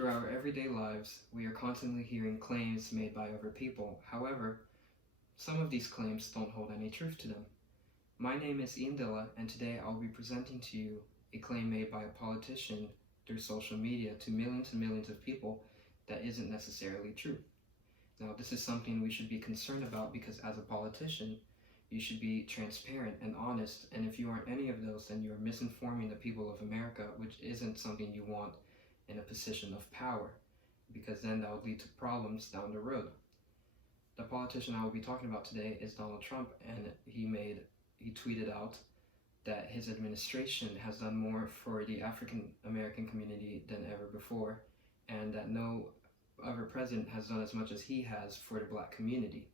Through our everyday lives, we are constantly hearing claims made by other people. However, some of these claims don't hold any truth to them. My name is Ian Dilla, and today I'll be presenting to you a claim made by a politician through social media to millions and millions of people that isn't necessarily true. Now, this is something we should be concerned about because as a politician, you should be transparent and honest, and if you aren't any of those, then you're misinforming the people of America, which isn't something you want in a position of power, because then that would lead to problems down the road. The politician I will be talking about today is Donald Trump, and he tweeted out that his administration has done more for the African American community than ever before, and that no other president has done as much as he has for the black community.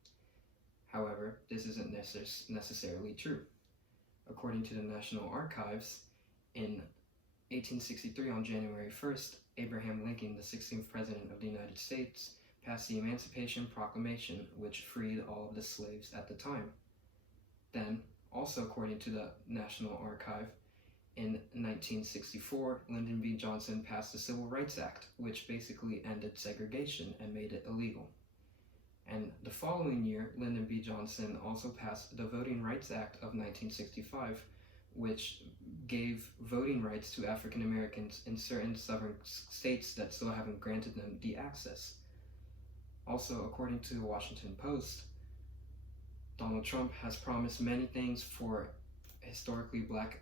However, this isn't necessarily true. According to the National Archives, in 1863, on January 1st, Abraham Lincoln, the 16th President of the United States, passed the Emancipation Proclamation, which freed all of the slaves at the time. Then, also according to the National Archive, in 1964, Lyndon B. Johnson passed the Civil Rights Act, which basically ended segregation and made it illegal. And the following year, Lyndon B. Johnson also passed the Voting Rights Act of 1965, which gave voting rights to African Americans in certain southern states that still haven't granted them the access. Also, according to the Washington Post, Donald Trump has promised many things for historically black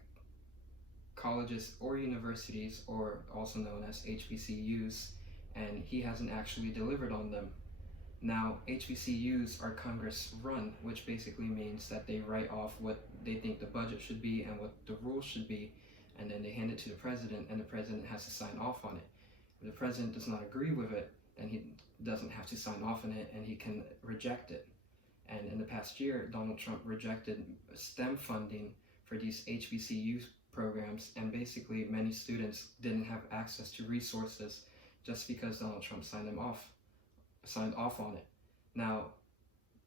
colleges or universities, or also known as HBCUs, and he hasn't actually delivered on them. Now, HBCUs are Congress run, which basically means that they write off what they think the budget should be and what the rules should be, and then they hand it to the president, and the president has to sign off on it. If the president does not agree with it, then he doesn't have to sign off on it, and he can reject it. And in the past year, Donald Trump rejected STEM funding for these HBCU programs, and basically many students didn't have access to resources just because Donald Trump signed off on it. Now,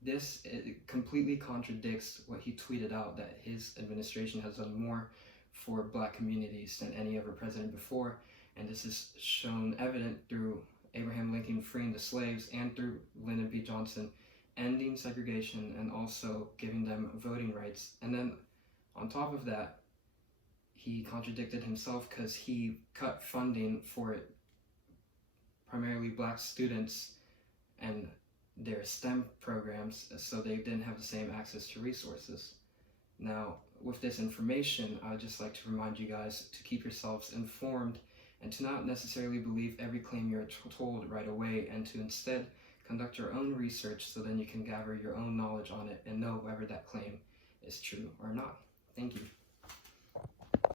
this completely contradicts what he tweeted out, that his administration has done more for black communities than any other president before, and this is shown evident through Abraham Lincoln freeing the slaves and through Lyndon B. Johnson ending segregation and also giving them voting rights. And then on top of that, he contradicted himself because he cut funding for primarily black students and their STEM programs, so they didn't have the same access to resources. Now, with this information, I would just like to remind you guys to keep yourselves informed and to not necessarily believe every claim you're told right away, and to instead conduct your own research so then you can gather your own knowledge on it and know whether that claim is true or not. Thank you.